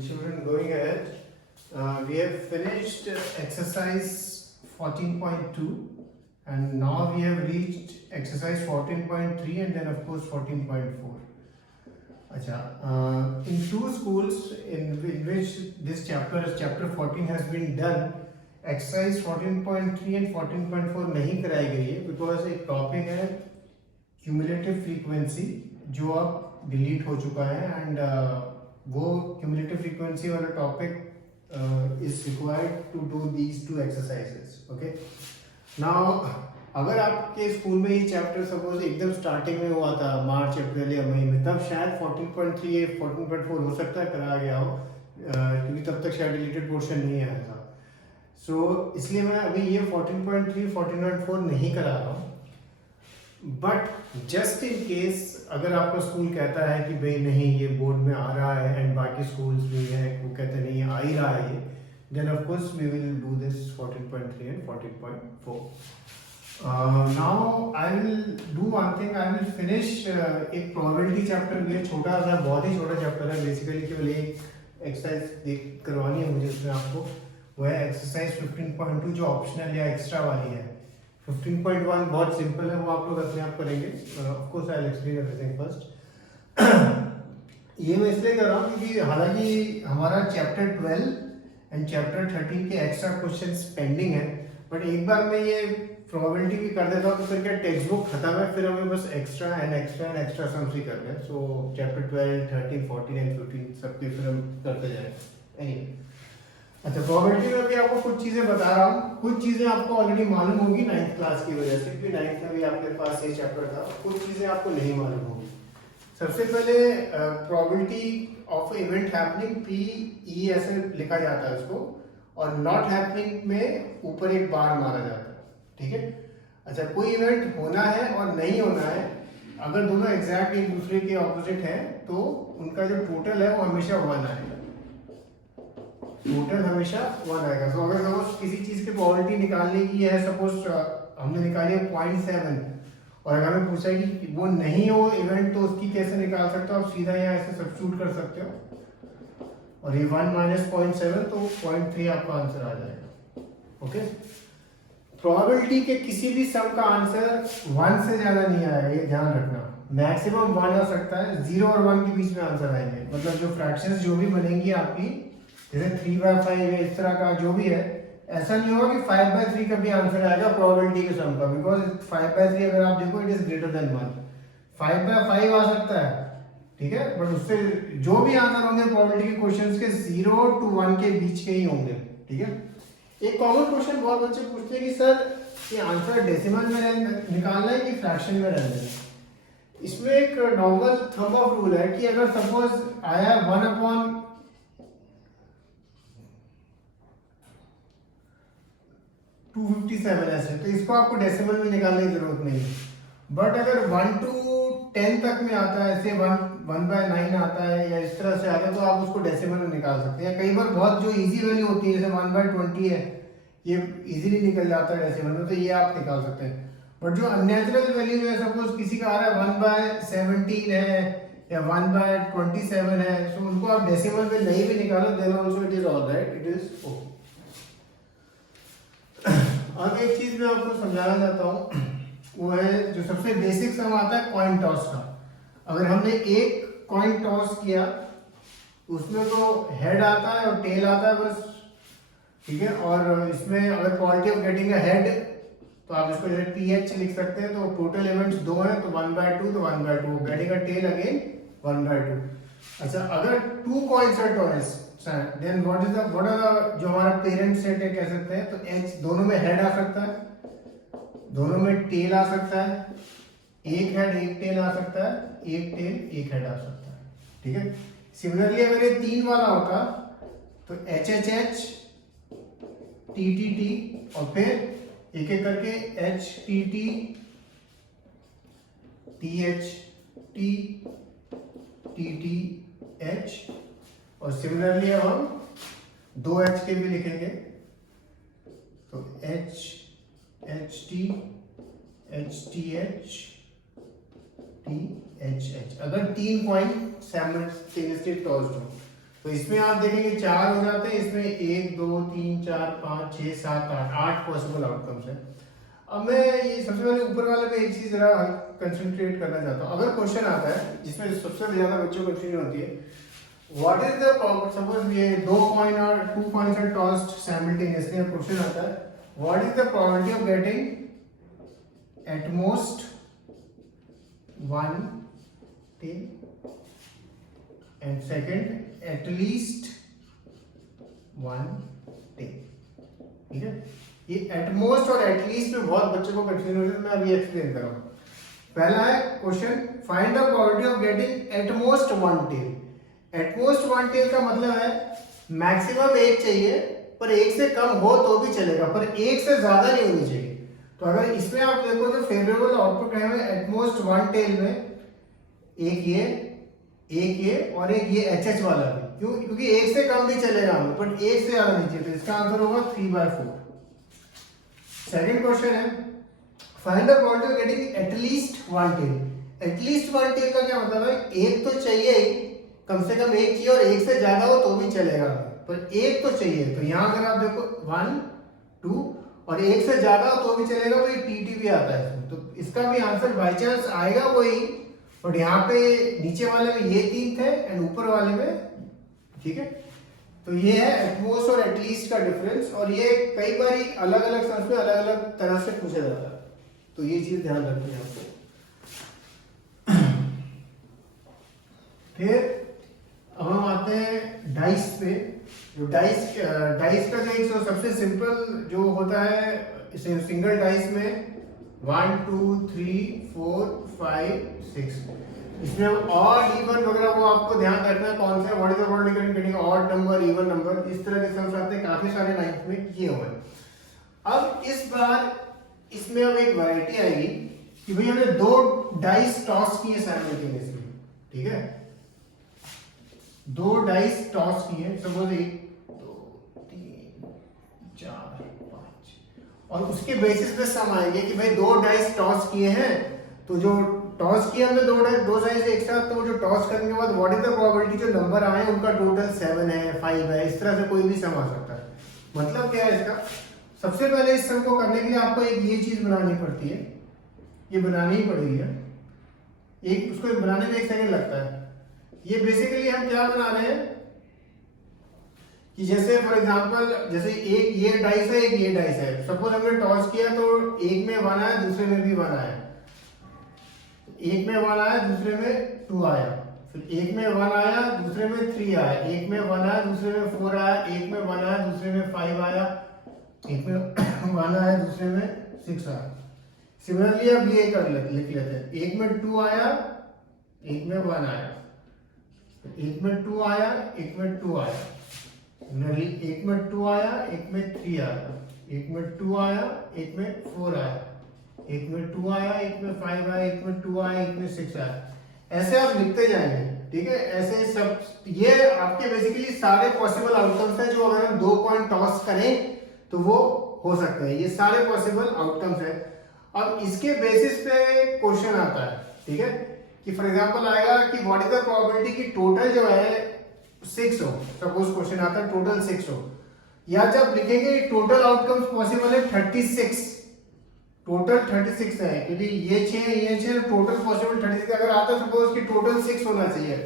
children, going ahead, we have finished exercise 14.2 and now we have reached exercise 14.3 and then of course 14.4. In two schools in which this chapter 14 has been done, exercise 14.3 and 14.4 नहीं कराई गई है because एक topic है cumulative frequency जो अब delete हो चुका है एंड वो क्यूमुलेटिव फ्रीक्वेंसी वाला topic is required to do these two exercises. Okay, now अगर आपके स्कूल में ये चैप्टर सपोज एकदम स्टार्टिंग में हुआ था मार्च अप्रैल या मई में, तब शायद 14.3 या 14.4 हो सकता है कराया गया हो क्योंकि तब तक शायद डिलीटेड पोर्शन नहीं आया था. सो इसलिए मैं अभी ये 14.3 14.4 नहीं करा रहा हूँ. बट जस्ट इन केस अगर आपका स्कूल कहता है कि भाई नहीं ये बोर्ड में आ रहा है एंड बाकी स्कूल्स भी हैं वो कहते हैं नहीं आ ही रहा है ये, then of course we will do this 14.3 and 14.4. Now I will do one thing, I will finish एक प्रोबेबिलिटी चैप्टर. ये छोटा सा बहुत ही छोटा चैप्टर है, बेसिकली केवल एक एक्सरसाइज करवानी है मुझे इसमें आपको. वो है एक्सरसाइज 15.2 जो ऑप्शनल या एक्स्ट्रा वाली है. 15.1 बहुत सिंपल है, वो आप लोग अपने आप करेंगे. Of course I will explain everything first. ये मैं इसलिए कर रहा हूँ क्योंकि हालांकि हमारा चैप्टर 12 एंड चैप्टर 13 के एक्स्ट्रा क्वेश्चंस पेंडिंग है, बट एक बार मैं ये प्रोबेबिलिटी भी कर देता हूँ तो फिर क्या टेक्स्ट बुक खत्म है, फिर हमें बस एक्स्ट्रा एंड एक्स्ट्रा सम्स ही करना है. सो चैप्टर 12, 13, 14 एंड 15 सबके फिर हम करते जाएंगे. एनीवे, अच्छा, प्रोबेबिलिटी में भी आपको कुछ चीजें बता रहा हूँ. कुछ चीजें आपको ऑलरेडी मालूम होगी 9th क्लास की वजह से, क्योंकि 9th में भी आपके पास ये चैप्टर था. कुछ चीजें आपको नहीं मालूम होगी. सबसे पहले probability of event happening PE ऐसे लिखा जाता है उसको, और नॉट हैपनिंग में ऊपर एक बार मारा जाता है. ठीक है. अच्छा, कोई इवेंट होना है और नहीं होना है, अगर दोनों एग्जैक्ट एक दूसरे के ऑपोजिट है तो उनका जो टोटल है वो हमेशा 1 आएगा. टोटल हमेशा 1 आएगा. तो अगर सपोज किसी चीज की प्रोबेबिलिटी निकालने की है, सपोज हमने निकाली है 0.7 और अगर हमें पूछा है कि वो नहीं हो इवेंट तो उसकी कैसे निकाल सकते हो, आप सीधा यहाँ ऐसे सब्स्टिट्यूट कर सकते हो और ये 1 माइनस 0.7 तो 0.3 आपका आंसर आ जाएगा. ओके, प्रोबेबिलिटी के किसी भी सम का आंसर 1 से ज्यादा नहीं आएगा, ये ध्यान रखना. मैक्सिमम 1 आ सकता है, 0 और 1 के बीच में आंसर आएंगे. मतलब जो फ्रैक्शंस जो भी बनेंगी आपकी, जैसे 3/5 है, इस तरह का जो भी है, ऐसा नहीं होगा कि 5/3 का भी आंसर आएगा प्रोबेबिलिटी के सम का, बिकॉज 5/3 अगर आप देखो इट इज ग्रेटर देन 1. 5/5 आ सकता है, ठीक है, बट उससे जो भी आंसर होंगे प्रोबेबिलिटी के क्वेश्चंस के 0 to 1 के बीच के ही होंगे. ठीक है. एक कॉमन क्वेश्चन बहुत बच्चे पूछते हैं कि सर ये आंसर डेसिमल में निकालना है कि फ्रैक्शन में रहना है. इसमें एक नॉर्मल थंब ऑफ रूल है कि अगर सपोज आया 1/257 ऐसे, तो इसको आपको डेसिमल में निकालने की जरूरत नहीं है. बट अगर 1 to 10 तक में आता है, ऐसे 1/9 आता है या इस तरह से आता है, तो आप उसको डेसिमल में निकाल सकते हैं. कई बार बहुत जो इजी वैल्यू होती है, जैसे 1/20 है, ये इजीली निकल जाता है डेसिमल में, तो ये आप निकाल सकते हैं. बट जो अननेचुरल वैल्यू है, सपोज किसी का आ रहा है 1/17 है या 1/27 है, तो उनको आप डेसिमल में नहीं भी निकालो, then also it is alright, it is okay. अब एक चीज मैं आपको समझाना चाहता हूँ, वो है जो सबसे बेसिक सम आता है कॉइन टॉस का. अगर हमने एक कॉइन टॉस किया, उसमें तो हेड आता है और टेल आता है बस. ठीक है. और इसमें अगर probability of getting a head, तो आप इसको जैसे PH लिख सकते हैं. तो टोटल इवेंट्स 2 हैं, तो 1/2 तो 1/2, गेटिंग अ टेल अगेन 1/2. अच्छा, अगर 2 coins are toss, then what are the जो हमारा पेरेंट सेट है कह सकते हैं, तो H दोनों में हेड आ सकता है, दोनों में टेल आ सकता है, एक हेड एक टेल आ सकता है, एक टेल एक हेड आ सकता है. ठीक है. सिमिलरली अगर ये 3 वाला होता तो HHH TTT और फिर एक एक करके HTT THT TTH, और सिमिलरली अब हम 2H के भी लिखेंगे, तो HHT HTH THH. अगर 3 कॉइन साइमल्टेनियसली टॉस्ड हो, तो इसमें आप देखेंगे 4 हो जाते हैं, इसमें 1 2 3 4 5 6 7 8 पॉसिबल आउटकम्स है। अब मैं ये सबसे पहले ऊपर वाले पे एक चीज जरा कंसंट्रेट करना चाहता हूँ। अगर क्वेश्चन आता है जिसमें सबसे ज्यादा बच्चों को कंफ्यूजन होती है, व्हाट इज द, सपोज ये 2 कॉइन और 2 coins are tossed simultaneously, question आता है what is the probability of getting at most 1 tail and second at least 1 tail. ठीक है, ये एटमोस्ट और एटलीस्ट में बहुत बच्चों को कंफ्यूजन होती है, मैं अभी एक्सप्लेन कर रहा हूँ। पहला है question, find the probability of getting at most 1 tail. At most 1 tail का मतलब है मैक्सिमम 1 चाहिए, पर 1 से कम हो तो भी चलेगा, पर 1 से ज्यादा नहीं होनी चाहिए। तो अगर इसमें आप देखो जो फेवरेबल आउटपुट है एटमोस्ट 1 टेल में एक ये और एक ये एच वाला भी, क्यों? क्योंकि 1 से कम भी चलेगा हमें, पर 1 से ज्यादा नहीं चाहिए, तो इसका आंसर होगा 3/4। सेकंड क्वेश्चन है find the probability of getting at least 1 tail. At least 1 tail का क्या मतलब है, एक तो चाहिए ही, कम से कम 1 चाहिए, और 1 से ज्यादा हो तो भी चलेगा, पर 1 तो चाहिए। तो यहाँ अगर आप देखो 1 2 और 1 से ज्यादा हो तो भी चलेगा, तो ये टीटी भी आता है इसमें, तो इसका भी आंसर बाई चांस आएगा वही, और यहाँ पे नीचे वाले में ये 3 थे एंड ऊपर वाले में, ठीक है। तो ये है एटमोस्ट और एटलीस्ट का डिफरेंस, और ये कई बार अलग अलग सेंस में अलग अलग तरह से पूछा जाता है, तो ये चीज ध्यान रखनी है आपको। फिर अब हम आते हैं डाइस पे। जो डाइस का जो एक सबसे सिंपल जो होता है, इसे सिंगल डाइस में 1 2 3 4 5 6, इसमें ऑड इवन वगैरह वो आपको ध्यान रखना है कौन से, what is the probability getting odd number even number, इस तरह के सम्स आते हैं काफी सारे लाइन्स में किए हुए हैं। अब इस बार इसमें अब एक वैरायटी आएगी कि भाई हमने 2 डाइस टॉस किए साइमल्टेनियसली, ठीक है, 2 डाइस टॉस किए, सपोज 1 2 3 4 5, और उसके बेसिस पे सम आएंगे कि भाई 2 डाइस टॉस किए हैं, तो जो टॉस किया हमने 2 डाइस एक साथ, तो जो टॉस करने के बाद व्हाट इज द प्रोबेबिलिटी, जो नंबर आए उनका टोटल 7 है 5 है, इस तरह से कोई भी सम आ सकता है। मतलब क्या है इसका, सबसे पहले इस सम को करने के लिए आपको एक ये चीज बनानी पड़ती है, ये बनानी ही पड़ेगी है, एक उसको बनाने में 1 सेकंड लगता है। ये बेसिकली हम क्या बना रहे हैं कि जैसे फॉर एग्जांपल, जैसे एक ये डाइस है एक ये डाइस है, सपोज हमने टॉस किया तो एक में 1 आया दूसरे में भी 1 आया, एक में 1 आया दूसरे में 2 आया, फिर एक में 1 आया दूसरे में 3 आया, एक में 1 आया दूसरे में 4 आया, एक में 1 आया दूसरे में 5 आया, एक में 1 आया दूसरे में 6 आया। सिमिलरली अब ये लिख लेते हैं, एक में 2 आया एक में 1 आया, एक में 2 आया एक में 2 आया, सिमिलरली एक में 2 आया एक में 3 आया, एक में 2 आया एक में 4 आया, एक में 2 आया एक में 5 आया, एक में 2 आया एक में 6 आया, ऐसे आप लिखते जाएंगे, ठीक है। ऐसे सब ये आपके बेसिकली सारे पॉसिबल आउटकम्स हैं, जो अगर हम 2 कॉइन टॉस करें तो वो हो सकता है, ये सारे पॉसिबल आउटकम्स हैं। अब इसके बेसिस पे क्वेश्चन आता है, ठीक है, कि फॉर एग्जांपल आएगा कि व्हाट इज द प्रोबेबिलिटी कि टोटल जो है 6 हो, सपोज क्वेश्चन आता है टोटल 6 हो, या जब लिखेंगे टोटल आउटकम्स पॉसिबल है 36, टोटल 36 है, क्योंकि ये 6 टोटल पॉसिबल 36 अगर आता है, सपोज कि टोटल 6 होना चाहिए,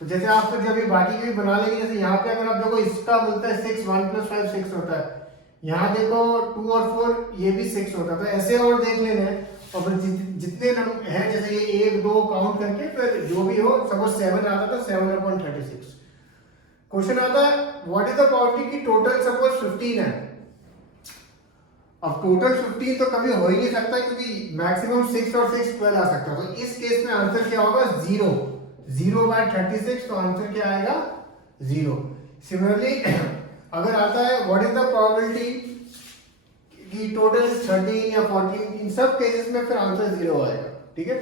तो जैसे आप फिर जब बाकी के भी बना लेंगे, जैसे यहाँ पे अगर आप देखो इसका बोलता है 6 1 + 5 6 होता है, यहाँ देखो 2 और 4 ये भी 6 होता है, तो ऐसे और देख लेना है, और फिर जितने नंबर हैं जैसे ये 1 2 काउंट करके फिर जो भी हो, सपोज 7 आता था 7/36। क्वेश्चन आता है व्हाट इज द प्रोबेबिलिटी कि टोटल सपोज 15 है। अब टोटल 15 तो कभी हो ही नहीं सकता, क्योंकि मैक्सिमम 6 और 6 12 आ सकता है, तो इस केस में आंसर क्या होगा 0/36, तो आंसर क्या आएगा 0। सिमिलरली अगर आता है व्हाट इज द प्रोबेबिलिटी कि टोटल 13 या 14, इन सब केसेस में फिर आंसर 0 आएगा, ठीक है।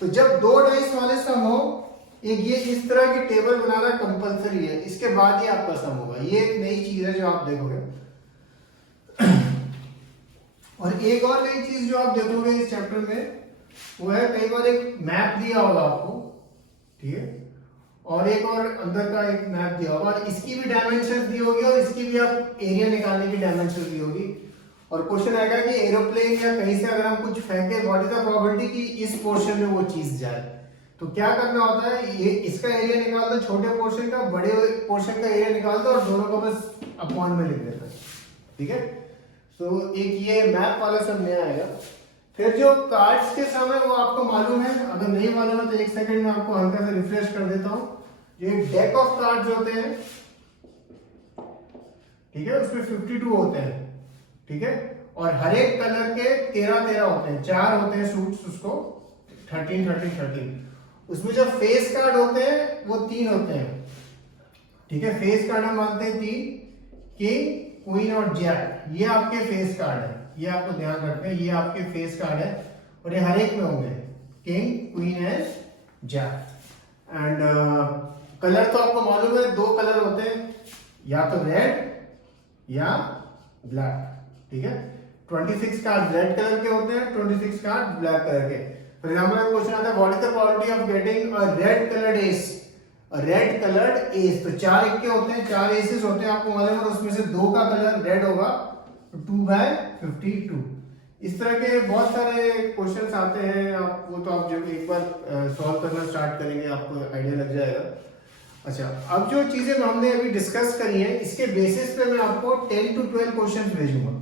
तो जब 2 डाइस वाले सम हो, एक ये इस तरह की टेबल बनाना कंपलसरी है, इसके बाद ही आपका सम होगा, ये एक नई चीज है जो आप देखोगे। और एक और नई चीज जो आप देखोगे इस चैप्टर में, वो है कई बार एक मैप दिया होगा आपको, ठीक है, और एक और अंदर का एक मैप दिया होगा और इसकी भी डायमेंशन दी होगी और इसकी भी आप एरिया निकालने की डायमेंशन दी होगी। और क्वेश्चन आएगा कि एरोप्लेन या कहीं से अगर हम कुछ फेंके, व्हाट इज द प्रोबेबिलिटी कि इस पोर्शन में वो चीज जाए। तो क्या करना होता है, ये इसका एरिया निकाल दो छोटे पोर्शन का, बड़े पोर्शन का एरिया निकाल दो और दोनों को बस अपॉन में लिख देना, ठीक है। तो एक ये मैप वाला सब नया आएगा। फिर जो कार्ड्स के समय वो आपको मालूम है, अगर नहीं मालूम है तो एक सेकंड में आपको हल्का सा रिफ्रेश कर देता हूँ। ये डेक ऑफ कार्ड्स होते हैं, ठीक है, उसमें 52 होते हैं, ठीक है, और हर एक कलर के 13 होते हैं, 4 होते हैं सूट्स, उसको 13 उसमें जो फेस कार्ड होते हैं वो 3 होते हैं, ठीक है। फेस कार्ड हम मानते हैं 3, किंग, क्वीन और जैक, ये आपके फेस कार्ड है, ये आपको ध्यान रखना है, ये आपके फेस कार्ड है और ये हर एक में होंगे, king, queen and jack. And colour तो आपको मालूम है, 2 कलर होते हैं, या तो रेड या ब्लैक, ठीक है। 26 कार्ड रेड कलर के होते हैं, 26 कार्ड ब्लैक कलर के। फॉर एग्जांपल क्वेश्चन आता है what is the probability of getting a red coloured S, red coloured S. तो 4 इक्के होते हैं, 4 एसेस होते हैं, आपको मालूम है, उसमें से 2 का कलर रेड होगा, 2/52। इस तरह के बहुत सारे क्वेश्चंस आते हैं, आप वो तो आप जब एक बार सॉल्व करना स्टार्ट करेंगे आपको आइडिया लग जाएगा। अच्छा, अब जो चीजें हमने अभी डिस्कस करी हैं, इसके बेसिस पे मैं आपको 10 to 12 क्वेश्चंस भेजूंगा,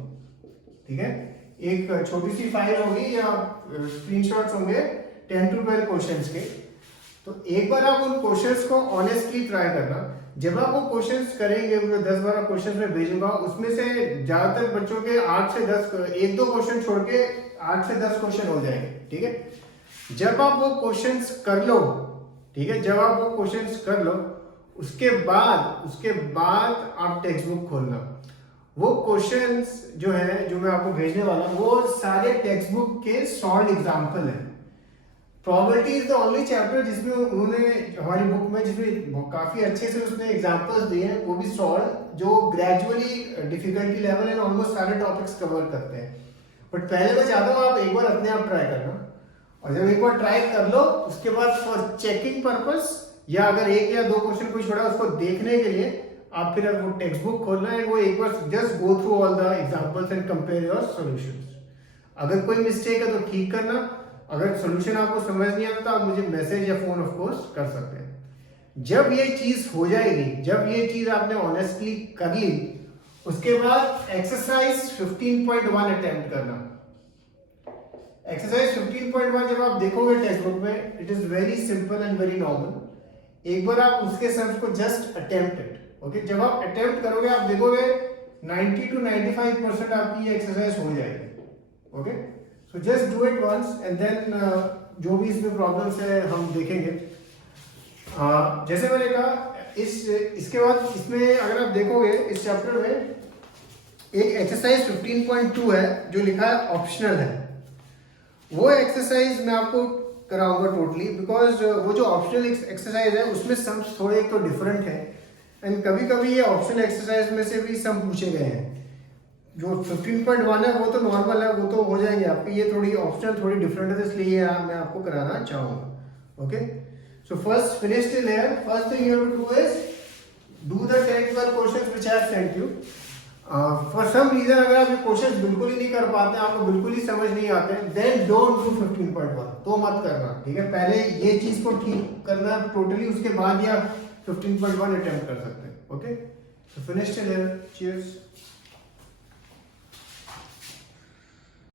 ठीक है। एक छोटी सी फाइल होगी या स्क्रीनशॉट्स होंगे 10 to 12 क्वेश्चंस के। तो एक बार आप उन क्वेश्चंस को ऑनेस्टली ट्राई करना। जब आप वो क्वेश्चंस करेंगे, 10-12 क्वेश्चंस में भेजूंगा, उसमें से ज्यादातर बच्चों के 8 से 10, 1-2 क्वेश्चन छोड़ के 8 से 10 क्वेश्चन हो जाएंगे, ठीक है। जब आप वो क्वेश्चंस कर लो, ठीक है, जब आप वो क्वेश्चंस कर लो, उसके बाद आप टेक्स्ट बुक खोलना। वो क्वेश्चंस जो है, जो मैं आपको भेजने वाला हूं, वो सारे टेक्स्ट बुक के सॉल्व्ड एग्जांपल हैं। Probability is the only chapter जिसमें उन्होंने हमारी बुक में, जिसमें काफी अच्छे से उसने एग्जांपल्स दिए हैं, वो भी सॉल्व, जो gradually difficulty level and almost सारे टॉपिक्स कवर करते हैं। बट पहले मैं चाहता हूँ आप एक बार अपने आप ट्राई करना, और जब एक बार ट्राई कर लो, उसके बाद फॉर चेकिंग पर्पस, या अगर 1 या 2 क्वेश्चन कोई छोड़ा उसको देखने के लिए आप फिर वो टेक्स्ट बुक खोलना है, वो एक बार just go through all the examples and compare your solutions. अगर कोई मिस्टेक है तो ठीक करना, अगर सॉल्यूशन आपको समझ नहीं आता आप मुझे मैसेज या फोन ऑफ कोर्स कर सकते हैं। जब ये चीज हो जाएगी, जब ये चीज आपने ऑनेस्टली कर ली, उसके बाद एक्सरसाइज 15.1 अटेम्प्ट करना। एक्सरसाइज 15.1 जब आप देखोगे टेक्स्ट बुक में, it is very simple and very normal. एक बार आप उसके सम्स को जस्ट अटेम्प्ट इट, ओके। जब आप अटेम्प्ट करोगे, आप देखोगे 90 to 95% आपकी ये एक्सरसाइज हो जाएगी, okay. So just do it once and then जो भी इसमें प्रॉब्लम्स है हम देखेंगे। जैसे मैंने कहा, इसके बाद इसमें अगर आप देखोगे इस चैप्टर में एक एक्सरसाइज 15.2 है जो लिखा है ऑप्शनल है। वो एक्सरसाइज मैं आपको कराऊंगा टोटली, बिकॉज वो जो ऑप्शनल एक्सरसाइज है उसमें सम थोड़े तो डिफरेंट है, एंड कभी कभी ये ऑप्शनल एक्सरसाइज में से भी सम पूछे गए हैं। जो 15.1 है वो तो नॉर्मल है, वो तो हो जाएंगे आपके, ये थोड़ी ऑप्शनल थोड़ी डिफरेंट है, इसलिए मैं आपको कराना चाहूंगा, okay. So first finish till here, first thing you have to do is do the technical questions which I have sent you. For some reason अगर आप ये क्वेश्चंस बिल्कुल ही नहीं कर पाते, आपको बिल्कुल ही समझ नहीं आते, देन डोंट डू 15.1, तो मत करना, ठीक है। पहले ये चीज को ठीक करना टोटली, उसके बाद ही आप 15.1 अटेम्प्ट कर सकते हैं, okay. So finish till here, cheers.